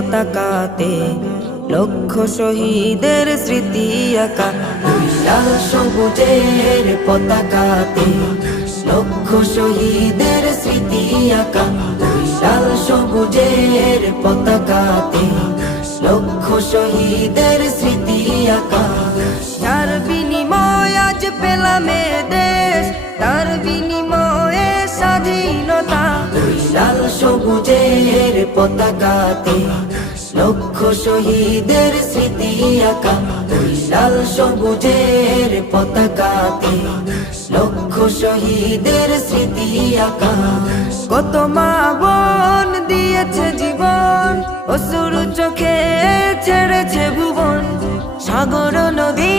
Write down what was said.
পতাকাতে লক্ষ শহীদের স্মৃতি আঁকা। ওই লাল সবুজের পতাকাতে লক্ষ শহীদের স্মৃতি আঁকা। ওই লাল সবুজের পতাকাতে লক্ষ শহীদের স্মৃতি আঁকা। যার বিনিময় আজ পেলাম এ দেশ, তার বিনিময়ে স্বাধীনতা। ওই লাল সবুজের পতাকাতে লক্ষ শহীদের স্মৃতি আঁকা। ওই লাল সবুজের পতাকাতে লক্ষ শহীদের স্মৃতি আঁকা। কত মা বোন দিয়েছে জীবন, অশ্রুর চোখে ছেড়েছে ভুবন, সাগর নদী